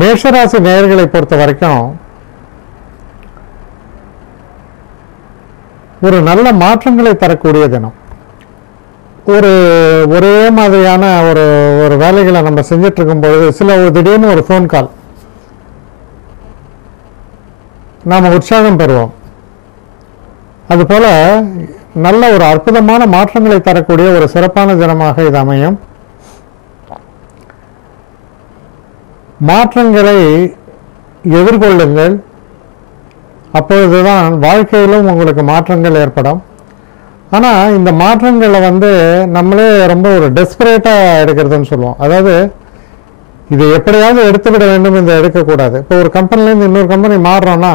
மேஷராசி நேயர்களை பொறுத்த வரைக்கும் ஒரு நல்ல மாற்றங்களை தரக்கூடிய தினம். ஒரே மாதிரியான ஒரு வேலைகளை நம்ம செஞ்சுட்டு இருக்கும் பொழுது திடீர்னு ஒரு ஃபோன் கால், நாம் உற்சாகம் பெறுவோம். அதுபோல நல்ல ஒரு அற்புதமான மாற்றங்களை தரக்கூடிய ஒரு சிறப்பான தினமாக இது அமையும். மாற்றங்களை எதிர்கொள்ளுங்கள், அப்பொழுதுதான் வாழ்க்கையிலும் உங்களுக்கு மாற்றங்கள் ஏற்படும். ஆனால் இந்த மாற்றங்களை நம்மளே ரொம்ப ஒரு டெஸ்பரேட்டாக எடுக்கிறதுன்னு சொல்லுவோம். அதாவது இதை எப்படியாவது எடுத்துவிட வேண்டும், இதை எடுக்கக்கூடாது. இப்போ ஒரு கம்பெனிலேருந்து இன்னொரு கம்பெனி மாறுறோன்னா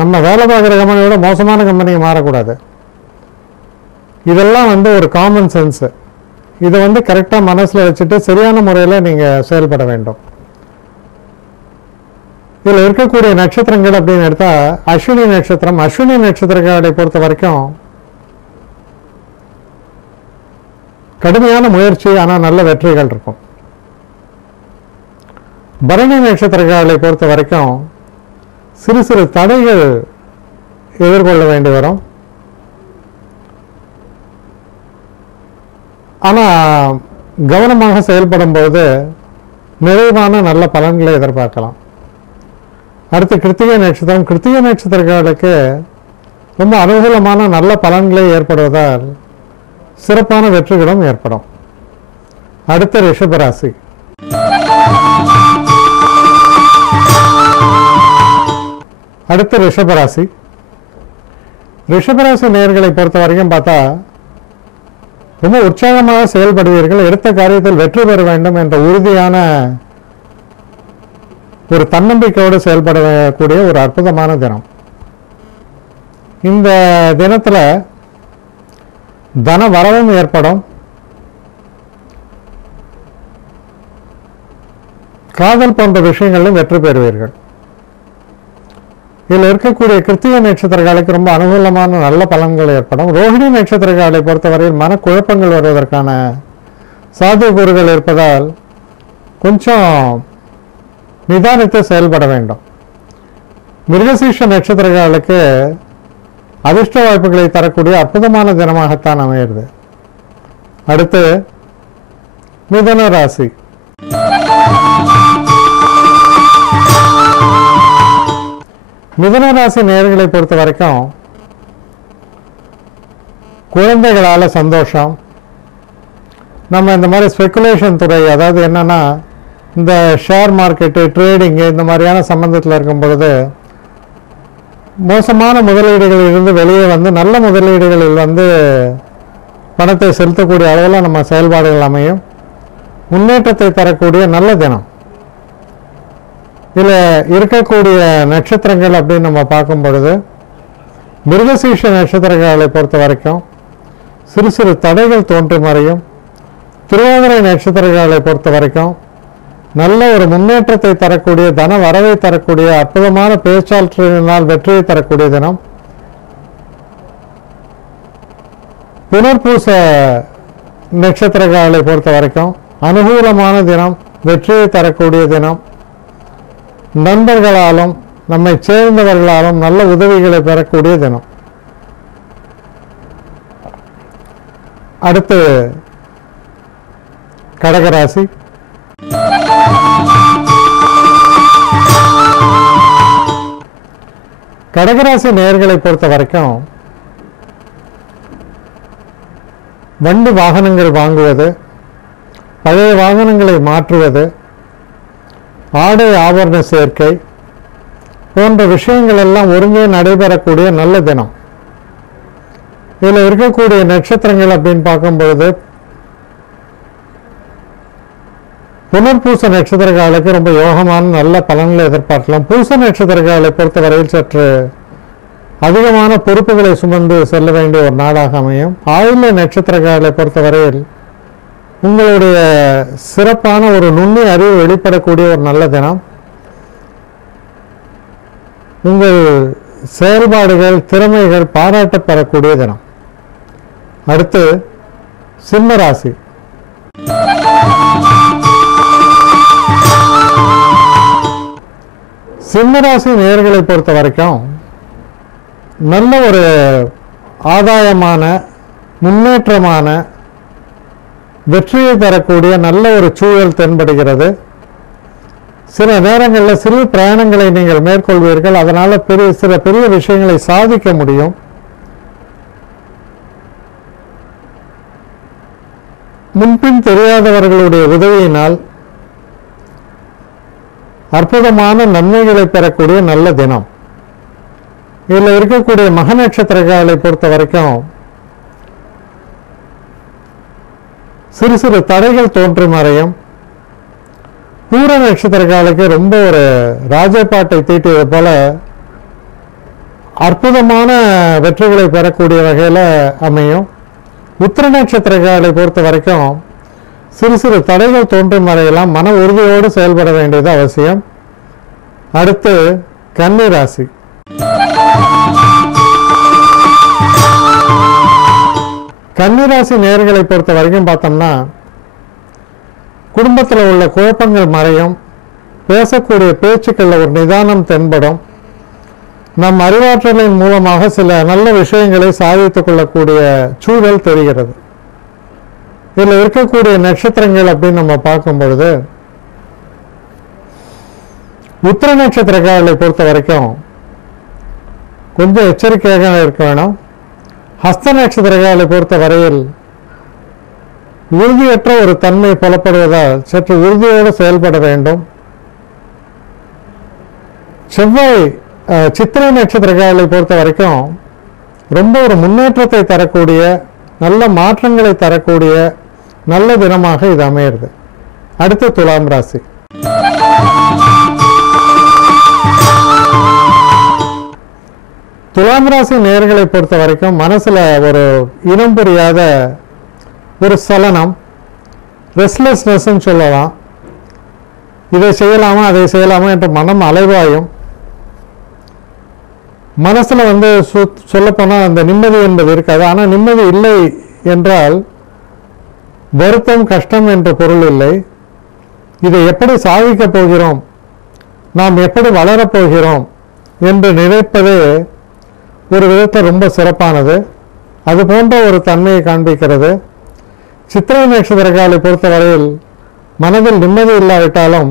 நம்ம வேலை பார்க்குற கம்பெனியோட மோசமான கம்பெனிக்கு மாறக்கூடாது. இதெல்லாம் ஒரு காமன் சென்ஸு. இதை கரெக்டாக மனசில் வச்சுட்டு சரியான முறையில் நீங்கள் செயல்பட வேண்டும். இதில் இருக்கக்கூடிய நட்சத்திரங்கள் அப்படின்னு எடுத்தால் அஸ்வினி நட்சத்திரம். அஸ்வினி நட்சத்திரக்காரரை பொறுத்த வரைக்கும் கடுமையான முயற்சி, ஆனால் நல்ல வெற்றிகள் இருக்கும். பரணி நட்சத்திரக்காரரை பொறுத்த வரைக்கும் சிறு சிறு தடைகள் எதிர்கொள்ள வேண்டி வரும். ஆனால் கவனமாக செயல்படும் போது நிறைவான நல்ல பலன்களை எதிர்பார்க்கலாம். அடுத்து கிருத்திகை நட்சத்திரம். கிருத்திகை நட்சத்திரக்காரர்களுக்கு ரொம்ப அனுகூலமான நல்ல பலன்களை ஏற்படுவதால் சிறப்பான வெற்றிகளும் ஏற்படும். அடுத்த ரிஷபராசி. ரிஷபராசி நேயர்களை பொறுத்த வரைக்கும் பார்த்தா ரொம்ப உற்சாகமாக செயல்படுவீர்கள். எடுத்த காரியத்தில் வெற்றி பெற வேண்டும் என்ற உறுதியான ஒரு தன்னம்பிக்கையோடு செயல்படக்கூடிய ஒரு அற்புதமான தினம். இந்த தினத்தில் தன வரவும் ஏற்படும். காதல் போன்ற விஷயங்களிலும் வெற்றி பெறுவீர்கள். இதில் இருக்கக்கூடிய கிருத்திகை நட்சத்திரக்காரர்களுக்கு ரொம்ப அனுகூலமான நல்ல பலன்கள் ஏற்படும். ரோஹிணி நட்சத்திரக்காரர்களை பொறுத்தவரையில் மனக்குழப்பங்கள் வருவதற்கான சாத்தியக்கூறுகள் இருப்பதால் கொஞ்சம் நிதானித்து செயல்பட வேண்டும். மிருகசீர்ஷ நட்சத்திரக்காரர்களுக்கு அதிர்ஷ்ட வாய்ப்புகளை தரக்கூடிய அற்புதமான தினமாகத்தான் அமைகிறது. அடுத்து மிதுன ராசி. மிதுன ராசி நேயர்களை பொறுத்த வரைக்கும் குழந்தைகளால் சந்தோஷம். நம்ம இந்த மாதிரி ஸ்பெக்குலேஷன் துறை, அதாவது என்னன்னா இந்த ஷேர் மார்க்கெட்டு, ட்ரேடிங்கு இந்த மாதிரியான சம்பந்தத்தில் இருக்கும் பொழுது மோசமான முதலீடுகளில் இருந்து வெளியே நல்ல முதலீடுகளில் பணத்தை செலுத்தக்கூடிய அளவில் நம்ம செயல்பாடுகள் அமையும். முன்னேற்றத்தை தரக்கூடிய நல்ல தினம். இதில் இருக்கக்கூடிய நட்சத்திரங்கள் அப்படின்னு நம்ம பார்க்கும் பொழுது மிருகசீர்ஷ நட்சத்திரங்களை பொறுத்த வரைக்கும் சிறு சிறு தடைகள் தோன்றி மறையும். திருவாதிரை நட்சத்திரங்களை பொறுத்த வரைக்கும் நல்ல ஒரு முன்னேற்றத்தை தரக்கூடிய தன வரவை தரக்கூடிய அற்புதமான பேச்சாற்றலினால் வெற்றியை தரக்கூடிய தினம். புனர்பூச நட்சத்திரங்களை பொறுத்த வரைக்கும் அனுகூலமான தினம், வெற்றியை தரக்கூடிய தினம். நண்பர்களாலும் நம்மை சேர்ந்தவர்களாலும் நல்ல உதவிகளை பெறக்கூடிய தினம். அடுத்து கடகராசி. கடகராசி நேயர்களை பொறுத்த வரைக்கும் வண்டி வாகனங்கள் வாங்குவது, பழைய வாகனங்களை மாற்றுவது, ஆடை ஆபரண சேர்க்கை போன்ற விஷயங்கள் எல்லாம் ஒருங்கே நடைபெறக்கூடிய நல்ல தினம். இதில் இருக்கக்கூடிய நட்சத்திரங்கள் அப்படின்னு பார்க்கும்பொழுது புனர்பூச நட்சத்திரக்காரர்களுக்கு ரொம்ப யோகமான நல்ல பலன்களை எதிர்பார்க்கலாம். பூச நட்சத்திரக்காரர்களை பொறுத்தவரையில் சற்று அதிகமான பொறுப்புகளை சுமந்து செல்ல வேண்டிய ஒரு நாளாக அமையும். ஆயுள நட்சத்திரக்காரர்களை பொறுத்தவரையில் உங்களுடைய சிறப்பான ஒரு நுண்ணிய அறிவு வெளிப்படக்கூடிய ஒரு நல்ல தினம். உங்கள் செயல்பாடுகள், திறமைகள் பாராட்டப்படக்கூடிய தினம். அடுத்து சிம்ம ராசி. சிம்மராசி நேயர்களை பொறுத்த வரைக்கும் நல்ல ஒரு ஆதாயமான, முன்னேற்றமான, வெற்றியை தரக்கூடிய நல்ல ஒரு சூழல் தென்படுகிறது. சில நேரங்களில் சிறு பிரயாணங்களை நீங்கள் மேற்கொள்வீர்கள். அதனால் சில பெரிய விஷயங்களை சாதிக்க முடியும். முன்பின் தெரியாதவர்களுடைய உதவியினால் அற்புதமான நன்மைகளை பெறக்கூடிய நல்ல தினம். இதில் இருக்கக்கூடிய மக நட்சத்திரங்களை பொறுத்த வரைக்கும் சிறு சிறு தடைகள் தோன்றி மறையும். பூர நட்சத்திரக்காலுக்கு ரொம்ப ஒரு ராஜபாட்டை தீட்டியது போல அற்புதமான வெற்றிகளை பெறக்கூடிய வகையில் அமையும். உத்திர நட்சத்திரக்காலை பொறுத்த வரைக்கும் சிறு சிறு தடைகள் தோன்றி மறையலாம். மன உறுதியோடு செயல்பட வேண்டியது அவசியம். அடுத்து கன்னி ராசி. கன்னிராசி நேயர்களை பொறுத்த வரைக்கும் பார்த்தோம்னா குடும்பத்தில் உள்ள குழப்பங்கள் மறையும். பேசக்கூடிய பேச்சுக்களில் ஒரு நிதானம் தென்படும். நம் அறிவாற்றலின் மூலமாக சில நல்ல விஷயங்களை சாதித்துக் கொள்ளக்கூடிய சூழல் தெரிகிறது. இதில் இருக்கக்கூடிய நட்சத்திரங்கள் அப்படின்னு நம்ம பார்க்கும் பொழுது உத்திர நட்சத்திரக்காரர்களை பொறுத்த வரைக்கும் கொஞ்சம் எச்சரிக்கையாக இருக்க வேணும். ஹஸ்த நட்சத்திரக்காரர்களை பொறுத்த வரையில் உறுதியற்ற ஒரு தன்மை புலப்படுவதால் சற்று உறுதியோடு செயல்பட வேண்டும். செவ்வாய் சித்திரை நட்சத்திரக்காரர்களை பொறுத்த வரைக்கும் ரொம்ப ஒரு முன்னேற்றத்தை தரக்கூடிய, நல்ல மாற்றங்களை தரக்கூடிய நல்ல தினமாக இது அமையிறது. அடுத்து துலாம் ராசி. துலாம் ராசி நேயர்களை பொறுத்த வரைக்கும் மனசுல ஒரு இனம் புரியாத ஒரு சலனம், ரெஸ்ட்லெஸ்னஸ் சொல்லலாம். இதை செய்யலாமா அதை செய்யலாமா என்ற மனம் அலைவாயும். மனசுல சொல்லப்போனால் அந்த நிம்மதி என்பது இருக்காது. ஆனால் நிம்மதி இல்லை என்றால் வருத்தம், கஷ்டம் என்ற பொருள் இல்லை. இதை எப்படி சாதிக்கப் போகிறோம், நாம் எப்படி வளரப்போகிறோம் என்று நினைப்பதே ஒரு விதத்தில் ரொம்ப சிறப்பானது. அது போன்ற ஒரு தன்மையை காண்பிக்கிறது. சித்திரை நட்சத்திரக்காலை பொறுத்தவரையில் மனதில் நிம்மதி இல்லாவிட்டாலும்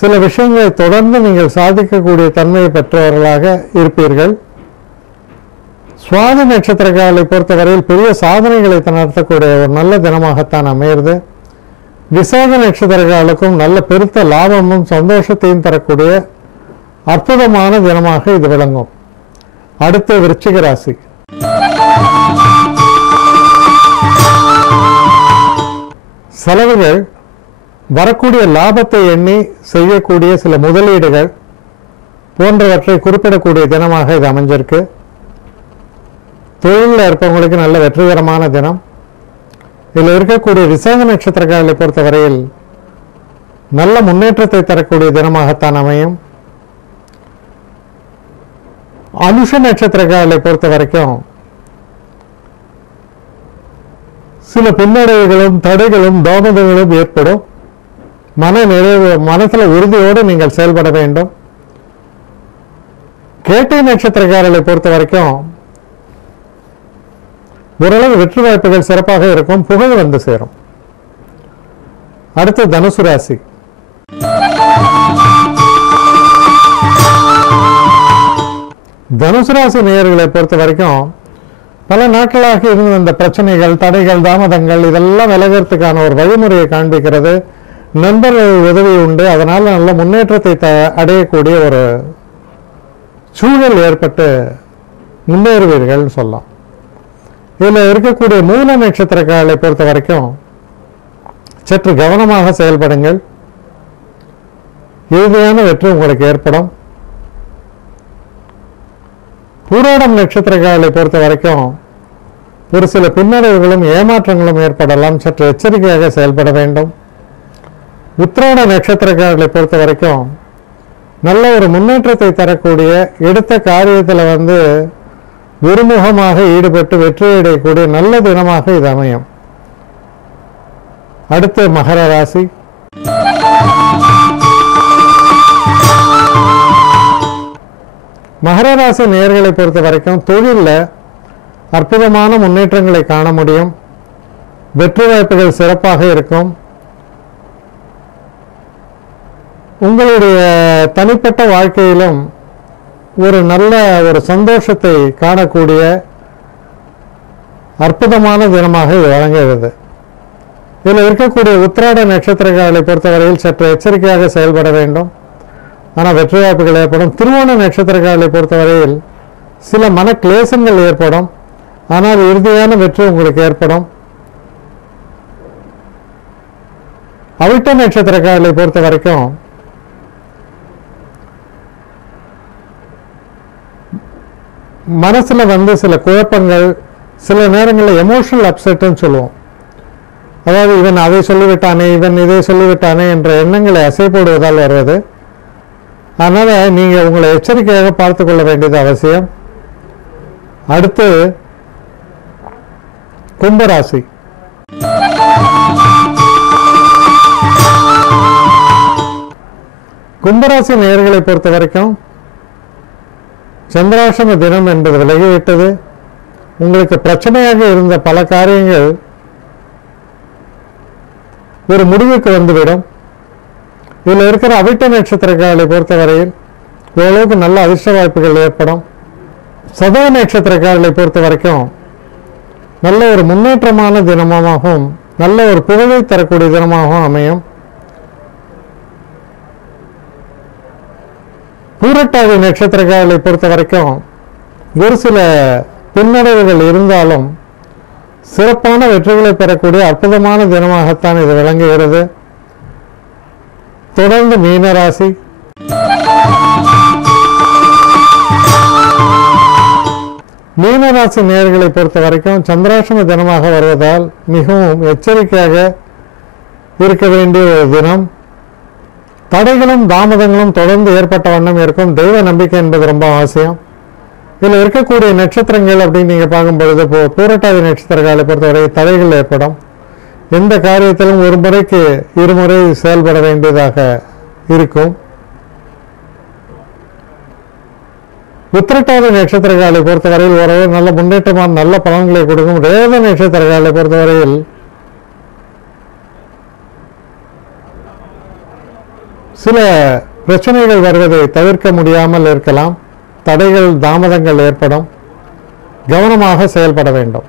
சில விஷயங்களை தொடர்ந்து நீங்கள் சாதிக்கக்கூடிய தன்மையை பெற்றவர்களாக இருப்பீர்கள். சுவாதி நட்சத்திரக்காலை பொறுத்தவரையில் பெரிய சாதனைகளை நடத்தக்கூடிய ஒரு நல்ல தினமாகத்தான் அமைகிறது. விசாக நட்சத்திரக்காலுக்கும் நல்ல பெருத்த லாபமும் சந்தோஷத்தையும் தரக்கூடிய அற்புதமான தினமாக இது விளங்கும். அடுத்து விருச்சிக ராசி. செலவுகள், வரக்கூடிய லாபத்தை எண்ணி செய்யக்கூடிய சில முதலீடுகள் போன்றவற்றை குறிப்பிடக்கூடிய தினமாக இது அமைஞ்சிருக்கு. தொழிலில் இருப்பவங்களுக்கு நல்ல வெற்றிகரமான தினம். இதில் இருக்கக்கூடிய விசாக நட்சத்திரக்காரர்களை பொறுத்தவரையில் நல்ல முன்னேற்றத்தை தரக்கூடிய தினமாகத்தான் அமையும். அனுஷ நட்சத்திரக்காரர்களை பொறுத்த வரைக்கும் சில பின்னடைவுகளும் தடைகளும் தாமதங்களும் ஏற்படும். மனசுல உறுதியோடு நீங்கள் செயல்பட வேண்டும். கேட்டை நட்சத்திரக்காரர்களை பொறுத்த வரைக்கும் ஓரளவு வெற்றி வாய்ப்புகள் சிறப்பாக இருக்கும். புகழ் வந்து சேரும். அடுத்து தனுசு ராசி. தனுசு ராசி நேயர்களை பொறுத்த வரைக்கும் பல நாட்களாக இருந்த அந்த பிரச்சனைகள், தடைகள், தாமதங்கள் இதெல்லாம் விலகிறதுக்கான ஒரு வழிமுறையை காண்பிக்கிறது. நண்பர்கள் உதவி உண்டு. அதனால் நல்ல முன்னேற்றத்தை அடையக்கூடிய ஒரு சூழல் ஏற்பட்டு முன்னேறுவீர்கள் சொல்லலாம். இதில் இருக்கக்கூடிய மூல நட்சத்திரக்காரர்களை பொறுத்த வரைக்கும் சற்று கவனமாக செயல்படுங்கள். இறுதியான வெற்றி உங்களுக்கு ஏற்படும். பூராடம் நட்சத்திரக்காரர்களை பொறுத்த வரைக்கும் ஒரு சில பின்னடைவுகளும் ஏமாற்றங்களும் ஏற்படலாம். சற்று எச்சரிக்கையாக செயல்பட வேண்டும். உத்திராட நட்சத்திரக்காரர்களை பொறுத்த வரைக்கும் நல்ல ஒரு முன்னேற்றத்தை தரக்கூடிய, எடுத்த காரியத்தில் விருமுகமாக ஈடுபட்டு வெற்றியடையக்கூடிய நல்ல தினமாக இது அமையும். அடுத்து மகர ராசி. மகர ராசி நேயர்களை பொறுத்த வரைக்கும் தொழிலில் அற்புதமான முன்னேற்றங்களை காண முடியும். வெற்றி வாய்ப்புகள் சிறப்பாக இருக்கும். உங்களுடைய தனிப்பட்ட வாழ்க்கையிலும் ஒரு நல்ல ஒரு சந்தோஷத்தை காணக்கூடிய அற்புதமான தினமாக இது வழங்குகிறது. இதில் இருக்கக்கூடிய உத்திராட நட்சத்திரங்களை பொறுத்தவரையில் சற்று எச்சரிக்கையாக செயல்பட வேண்டும். ஆனால் வெற்றி வாய்ப்புகள் ஏற்படும். திருவோண நட்சத்திரங்களை பொறுத்தவரையில் சில மன கிளேசங்கள் ஏற்படும். ஆனால் இறுதியான வெற்றி உங்களுக்கு ஏற்படும். அவிட்ட நட்சத்திரங்களை பொறுத்த வரைக்கும் மனசுல சில குழப்பங்கள், சில நேரங்களில் எமோஷனல் அப்செட்னு சொல்லுவோம். அதாவது இவன் அதை சொல்லிவிட்டானே, இவன் இதை சொல்லிவிட்டானே என்ற எண்ணங்களை அசை போடுவதால் வருவது. அதனால நீங்க உங்களை எச்சரிக்கையாக பார்த்து கொள்ள வேண்டியது அவசியம். அடுத்து கும்பராசி. கும்பராசி நேயர்களை பொறுத்த வரைக்கும் சந்திராஷ்டம தினம் என்பது விலகிவிட்டது. உங்களுக்கு பிரச்சனையாக இருந்த பல காரியங்கள் ஒரு முடிவுக்கு வந்துவிடும். இதில் இருக்கிற அவிட்ட நட்சத்திரங்களை பொறுத்தவரையில் ஓரளவுக்கு நல்ல அதிர்ஷ்ட வாய்ப்புகள் ஏற்படும். சதய நட்சத்திரங்களை பொறுத்த வரைக்கும் நல்ல ஒரு முன்னேற்றமான தினமாகவும் நல்ல ஒரு புகழை தரக்கூடிய தினமாகவும் அமையும். பூரட்டாதி நட்சத்திரங்களை பொறுத்த வரைக்கும் ஒரு சில பின்னடைவுகள் இருந்தாலும் சிறப்பான வெற்றிகளை பெறக்கூடிய அற்புதமான தினமாகத்தான் இது விளங்குகிறது. தொடர்ந்து மீனராசி. மீனராசி நேயர்களை பொறுத்த வரைக்கும் சந்திராஷ்டம தினமாக வருவதால் மிகவும் எச்சரிக்கையாக இருக்க வேண்டிய ஒரு தினம். தடைகளும் தாமதங்களும் தொடர்ந்து ஏற்பட்ட வண்ணம் இருக்கும். தெய்வ நம்பிக்கை என்பது ரொம்ப அவசியம். இதில் இருக்கக்கூடிய நட்சத்திரங்கள் அப்படின்னு நீங்கள் பார்க்கும்பொழுது பூரட்டாதி நட்சத்திரங்களை பொறுத்தவரை தடைகள் ஏற்படும். எந்த காரியத்திலும் ஒரு முறைக்கு இருமுறை செயல்பட வேண்டியதாக இருக்கும். உத்திரட்டாதி நட்சத்திரங்களை பொறுத்தவரையில் ஓரளவு நல்ல முன்னேற்றமான நல்ல பலன்களை கொடுக்கும். ரேவ நட்சத்திரங்களை பொறுத்தவரையில் சில பிரச்சனைகள் வருவதை தவிர்க்க முடியாமல் இருக்கலாம். தடைகள் தாமதங்கள் ஏற்படும். கவனமாக செயல்பட வேண்டும்.